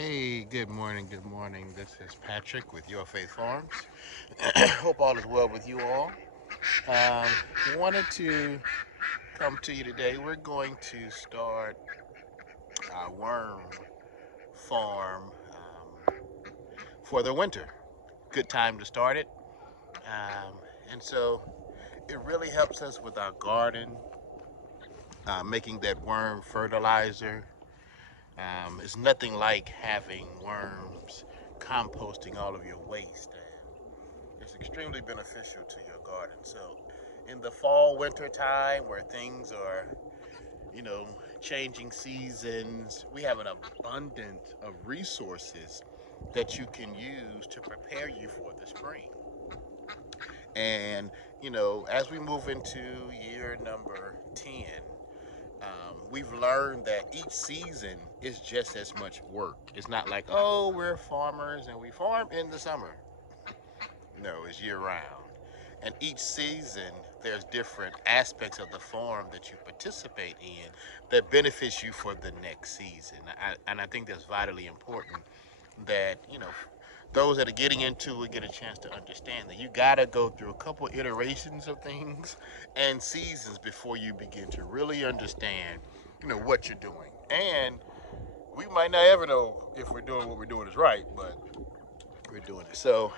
Hey, good morning, good morning. This is Patrick with Your Faith Farms. Hope all is well with you all. Um, Wanted to come to you today. We're going to start our worm farm for the winter. Good time to start it. Um, and so it really helps us with our garden, making that worm fertilizer. It's nothing like having worms composting all of your waste. It's extremely beneficial to your garden. So in the fall, winter time where things are, you know, changing seasons, we have an abundance of resources that you can use to prepare you for the spring. And, as we move into year number 10, we've learned that each season is just as much work. It's not like, oh, we're farmers and we farm in the summer. No, it's year round. And each season, there's different aspects of the farm that you participate in that benefits you for the next season. And I think that's vitally important that, those that are getting into it get a chance to understand that you got to go through a couple iterations of things and seasons before you begin to really understand, what you're doing. And we might not ever know if we're doing what we're doing is right, but we're doing it. So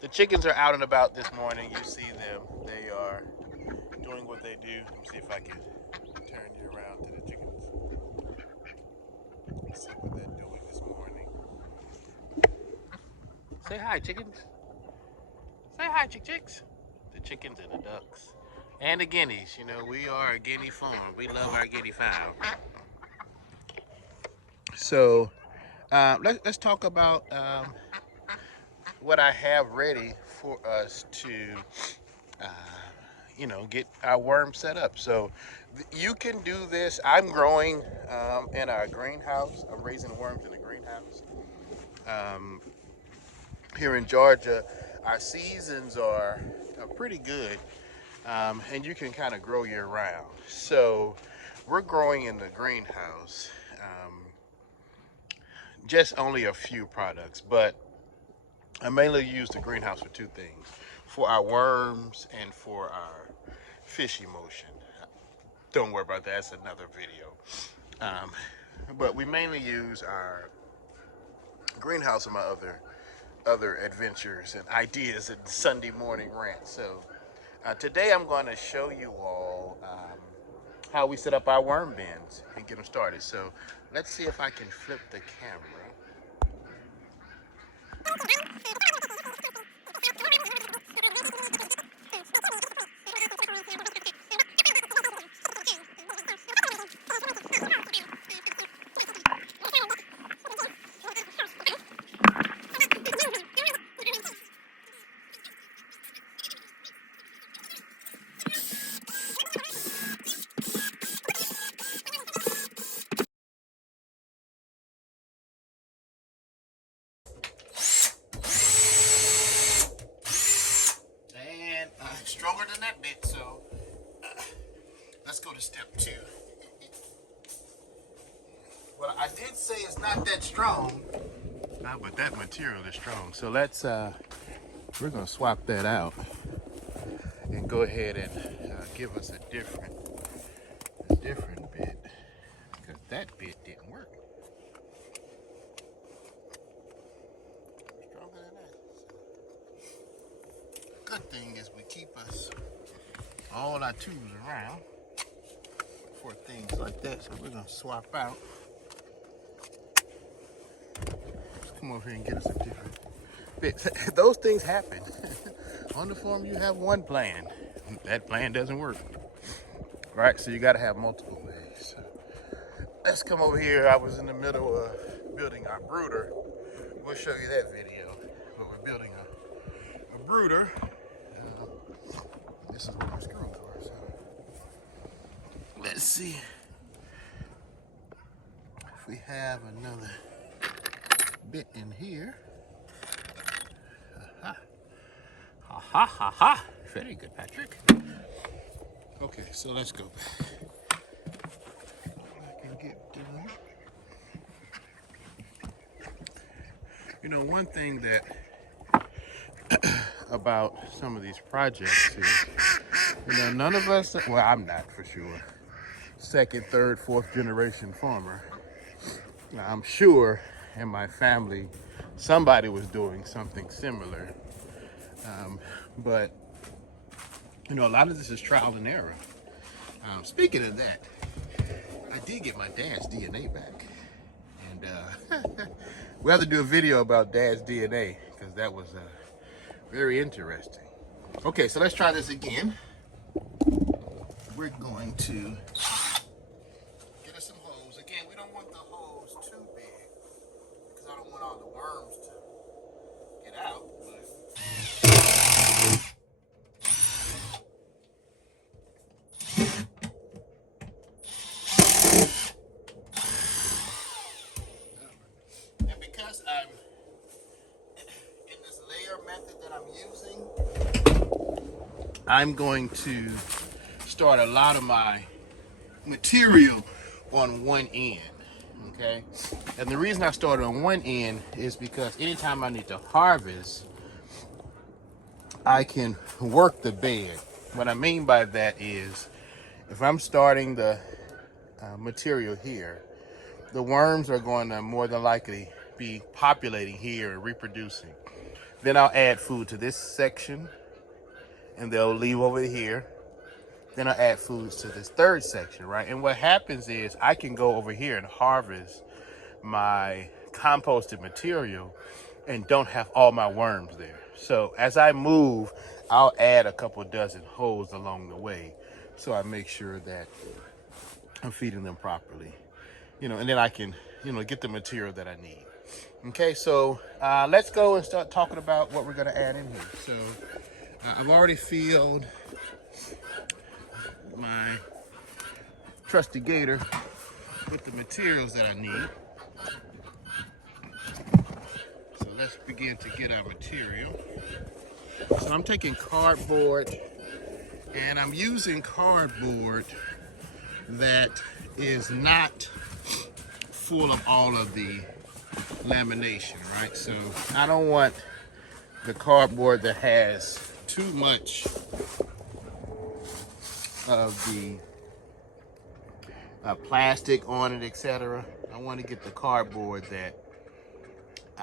the chickens are out and about this morning. You see them. They are doing what they do. Let me see if I can turn you around to the chickens. Let's see what they're doing this morning. Say hi, chickens. Say hi, chicks. The chickens and the ducks. And the guineas. We are a guinea farm. We love our guinea fowl. So let's talk about what I have ready for us to uh, get our worm set up. So you can do this. I'm growing in our greenhouse. I'm raising worms in a greenhouse. Um, Here in Georgia, our seasons are pretty good, and you can kind of grow year round. So we're growing in the greenhouse, just only a few products, but I mainly use the greenhouse for two things: for our worms and for our fish emulsion. Don't worry about that. That's another video. But we mainly use our greenhouse and my other adventures and ideas and Sunday morning rant. So today I'm going to show you all how we set up our worm bins and get them started. So let's see if I can flip the camera. And stronger than that bit, so let's go to step two. Well, I did say it's not that strong, but that material is strong. So we're gonna swap that out and go ahead and give us a different bit, because that bit didn't work. Stronger than that. Good thing is we keep us all our tools around for things like that. So we're gonna swap out. Let's come over here and get us a different bit. Those things happen. On the farm, you have one plan. That plan doesn't work. Right? So you got to have multiple ways. So let's come over here. I was in the middle of building our brooder. We'll show you that video. But we're building a brooder. This is where my screws are. So let's see if we have another bit in here. Ha ha ha ha. Very good, Patrick. Okay, so let's go back. I can get done. You know, one thing that about some of these projects is, you know, none of us, well, I'm not for sure, second, third, fourth generation farmer. Now, I'm sure in my family, somebody was doing something similar. But, you know, a lot of this is trial and error. Speaking of that, I did get my dad's DNA back. And we have to do a video about dad's DNA because that was very interesting. Okay, so let's try this again. We're going to get us some hose. Again, we don't want the hose too big because I don't want all the worms to get out. And because I'm in this layer method that I'm using, I'm going to start a lot of my material on one end, okay? And the reason I started on one end is because anytime I need to harvest, I can work the bed. What I mean by that is, if I'm starting the material here, the worms are going to more than likely be populating here and reproducing. Then I'll add food to this section, and they'll leave over here. Then I'll add foods to this third section, right? And what happens is I can go over here and harvest my composted material and don't have all my worms there. So as I move, I'll add a couple dozen holes along the way, so I make sure that I'm feeding them properly, you know, and then I can, you know, get the material that I need. Okay, so let's go and start talking about what we're gonna add in here. So I've already filled my trusty gator with the materials that I need. So let's begin to get our material. So I'm taking cardboard, and I'm using cardboard that is not full of all of the lamination, right? So I don't want the cardboard that has too much of the plastic on it, etc. I want to get the cardboard that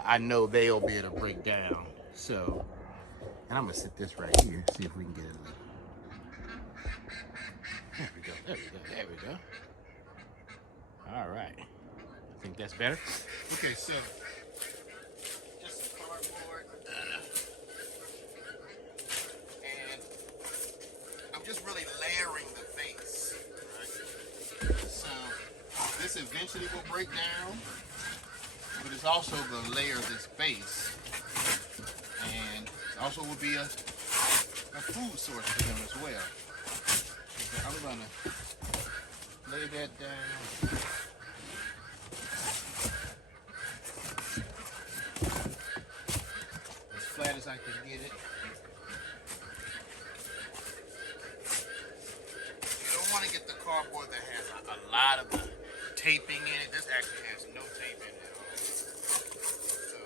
I know they'll be able to break down. So, and I'm gonna sit this right here, see if we can get it. There we go, there we go, there we go. All right, I think that's better. Okay, so just some cardboard, and I'm just really layering the base, right? So this eventually will break down, but it's also going to layer this base, and it also will be a food source for them as well. So I'm going to lay that down. As flat as I can get it. You don't want to get the cardboard that has a lot of the taping in it. This actually has no tape in it at all. So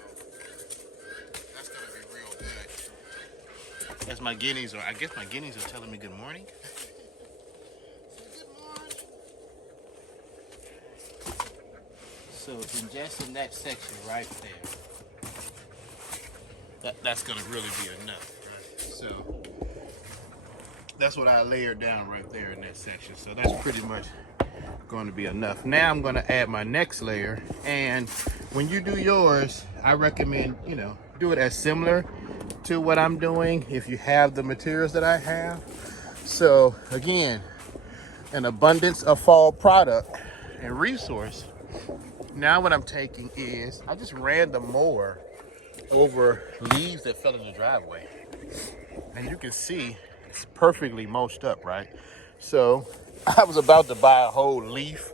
that's going to be real good. As my guineas are, I guess my guineas are telling me good morning. Good morning. So in just in that section right there, that's going to really be enough, right? So that's what I layered down right there in that section. So that's pretty much going to be enough. Now I'm going to add my next layer, and when you do yours, I recommend, you know, do it as similar to what I'm doing if you have the materials that I have. So again, an abundance of fall product and resource. Now what I'm taking is, I just ran the mower over leaves that fell in the driveway. And you can see it's perfectly mulched up, right? So I was about to buy a whole leaf,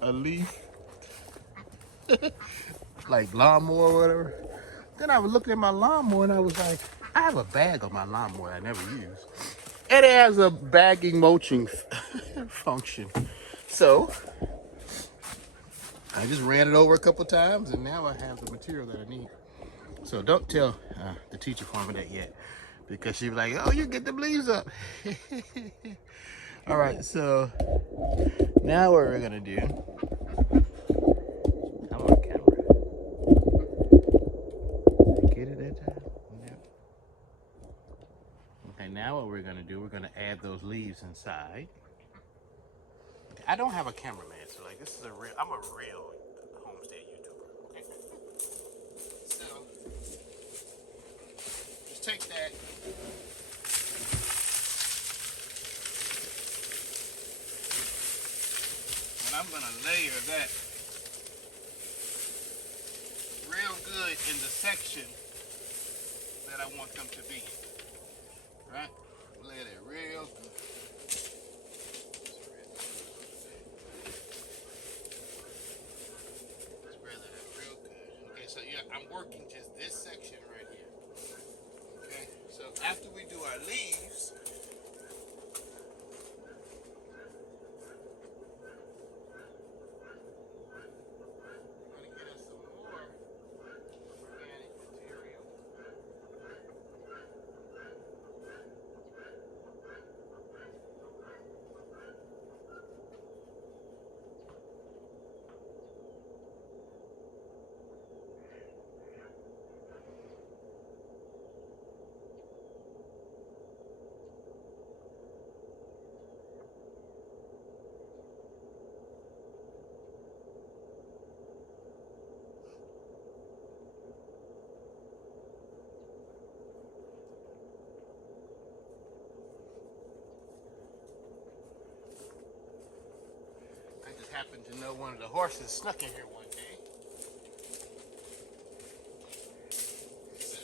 a leaf, like lawnmower or whatever. Then I was looking at my lawnmower and I was like, I have a bag on my lawnmower I never use. And it has a bagging mulching function. So I just ran it over a couple times, and now I have the material that I need. So don't tell the teacher farmer that yet, because she'll be like, oh, you get the leaves up. All right, so now what we're gonna do, I'm on camera. Get it that time? Yep. Okay, now what we're gonna do, we're gonna add those leaves inside. I don't have a cameraman, so like this is I'm a real homestead YouTuber. Okay. So just take that. And I'm gonna layer that real good in the section that I want them to be in. Right? Lay that real good. Spread that real good. Okay, so yeah, I'm working just this section right here. Okay, so after we do our leaves, I just happened to know one of the horses snuck in here one day. So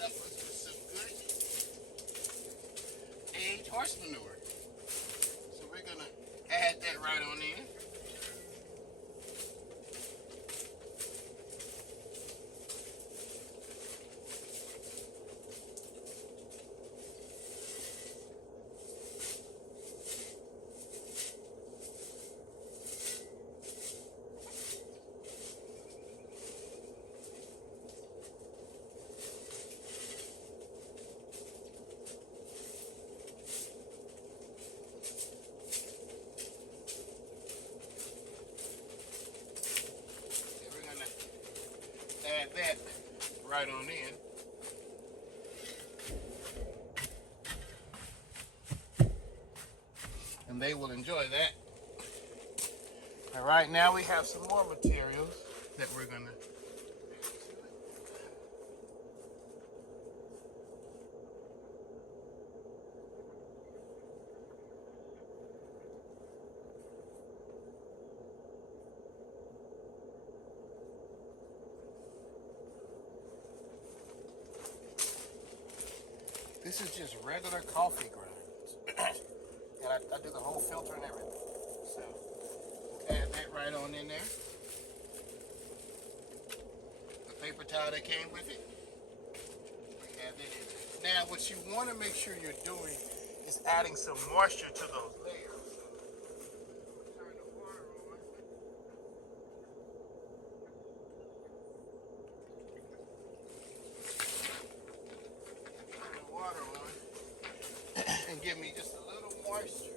left us with some good aged horse manure. So we're gonna add that right on in. Add that right on in. And they will enjoy that. All right, now we have some more materials that we're gonna this is just regular coffee grounds. And I do the whole filter and everything. So add that right on in there. The paper towel that came with it. Add that in. Now what you want to make sure you're doing is adding some moisture to those layers. Turn the water on. Turn the water on. And give me just a little moisture.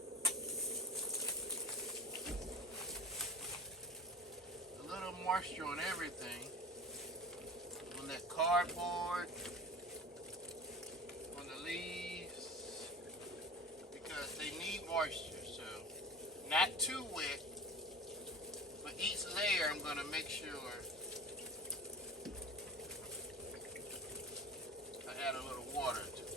A little moisture on everything. On that cardboard. On the leaves. Because they need moisture. So, not too wet. But each layer I'm going to make sure I add a little water to it.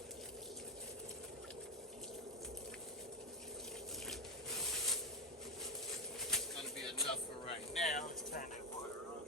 Enough for right now. Let's turn that water on.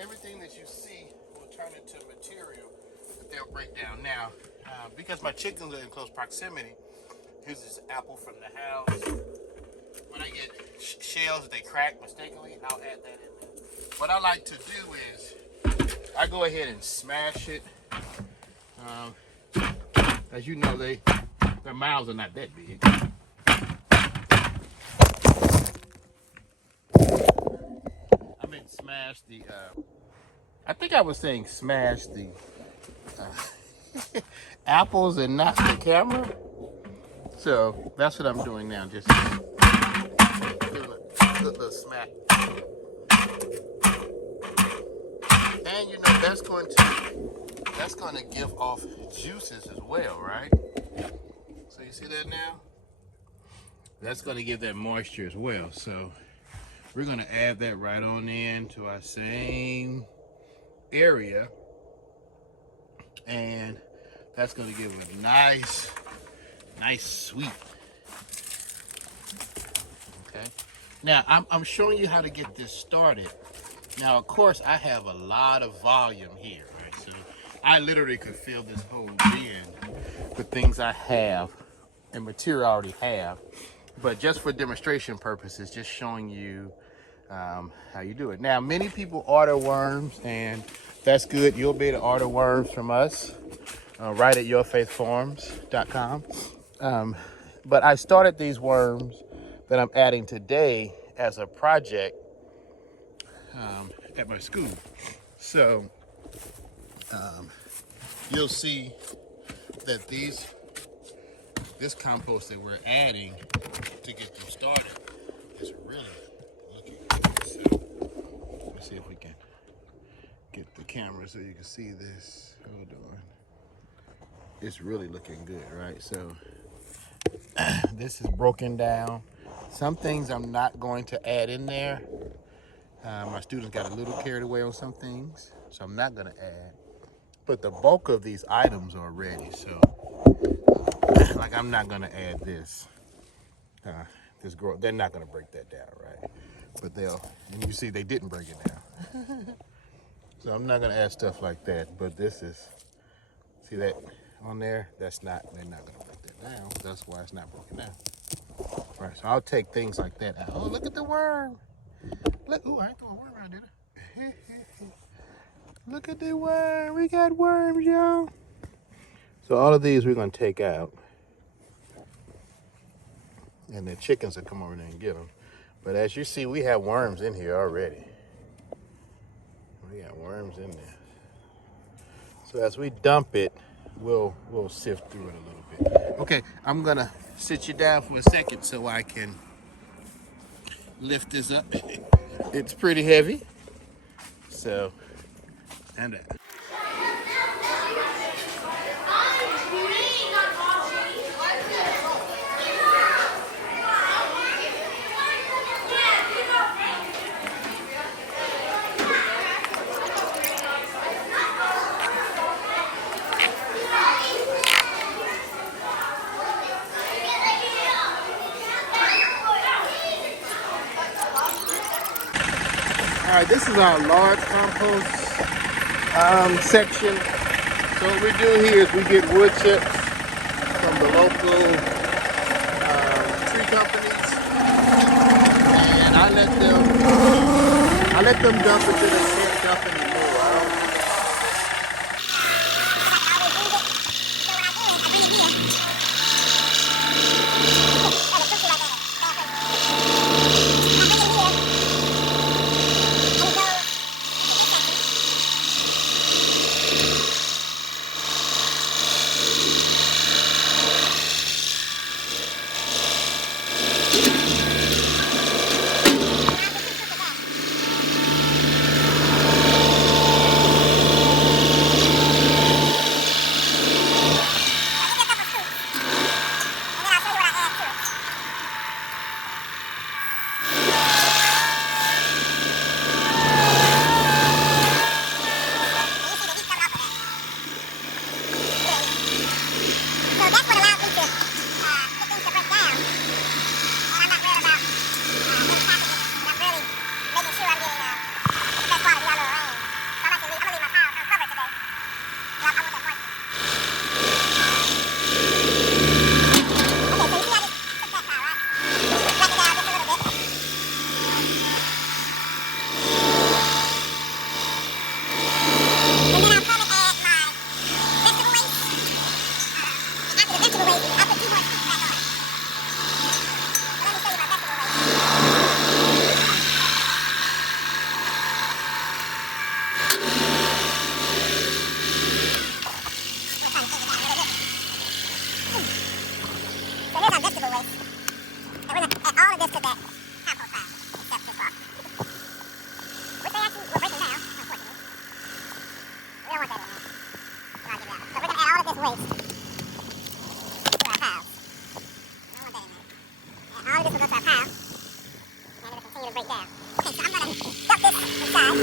everything that you see will turn into material that they'll break down. Now, because my chickens are in close proximity, here's this apple from the house. When I get shells that they crack mistakenly, I'll add that in there. What I like to do is I go ahead and smash it. As you know, their mouths are not that big. I meant smash the. I think I was saying smash the apples and not the camera. So that's what I'm doing now. Just doing a little smack. And you know that's going to give off juices as well, right? So you see that now? That's going to give that moisture as well. So we're going to add that right on in to our same area, and that's going to give it a nice sweet. Okay. Now I'm showing you how to get this started. Now, of course, I have a lot of volume here, right? So I literally could fill this whole bin with things I have and material I already have. But just for demonstration purposes, just showing you how you do it. Now, many people order worms, and that's good. You'll be able to order worms from us right at yourfaithfarms.com. But I started these worms that I'm adding today as a project at my school. So you'll see that this compost that we're adding to get them started is really looking good. So let's see if we can get the camera so you can see this. Hold on. It's really looking good, right? So this is broken down. Some things I'm not going to add in there. My students got a little carried away on some things, so I'm not going to add. But the bulk of these items are ready, so like I'm not going to add this. They're not going to break that down, right? But and you see they didn't break it down. So I'm not going to add stuff like that. But this is, see that on there? They're not going to break that down. That's why it's not broken down. Right, so I'll take things like that out. Oh, look at the worm. Look, ooh, I ain't throw a worm out, did I? Look at the worm. We got worms, y'all. So all of these we're going to take out. And the chickens will come over there and get them. But as you see, we have worms in here already. We got worms in there. So as we dump it, we'll sift through it a little bit. Okay, I'm going to sit you down for a second so I can lift this up. It's pretty heavy. So, and all right, this is our large compost section. So what we do here is we get wood chips from the local tree companies, and I let them dump it till they can't dump anymore. All of this will go to our pile, and it'll continue to break down. Okay, so I'm going to dump this inside.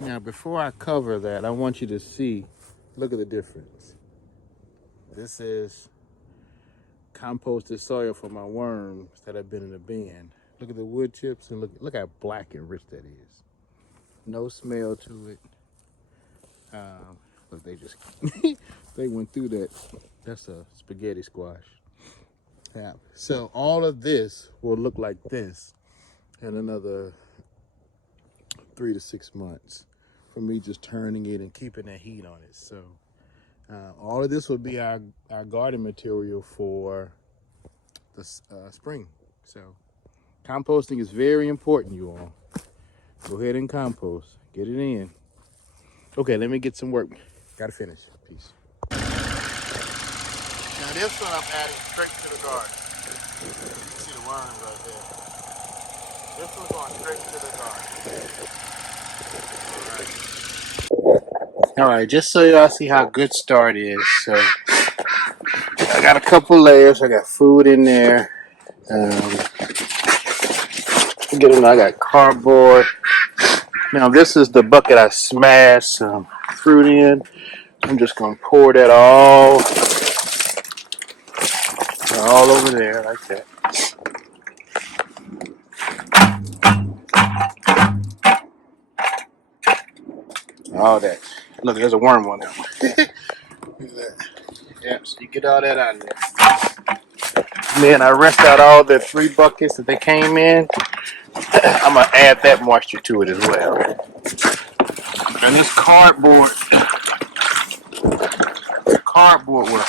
Now, before I cover that, I want you to see, look at the difference. This is composted soil for my worms that have been in the bin. Look at the wood chips and look how black and rich that is. No smell to it. Look, they just they went through that. That's a spaghetti squash. Yeah. So all of this will look like this in another 3 to 6 months from me just turning it and keeping that heat on it. So all of this will be our garden material for the spring. So composting is very important, you all. Go ahead and compost. Get it in. Okay, let me get some work. Gotta finish. Peace. Now this one I'm adding straight to the garden. You can see the worms right there. This one's going straight to the garden. All right, just so y'all see how good start is. So I got a couple layers. I got food in there. I got cardboard. Now this is the bucket I smashed some fruit in. I'm just gonna pour that all over there like that. All that. Look, there's a worm on there. Look at that. Yep, so you get all that out of there. Then I rinsed out all the 3 buckets that they came in. I'm gonna add that moisture to it as well. And this cardboard will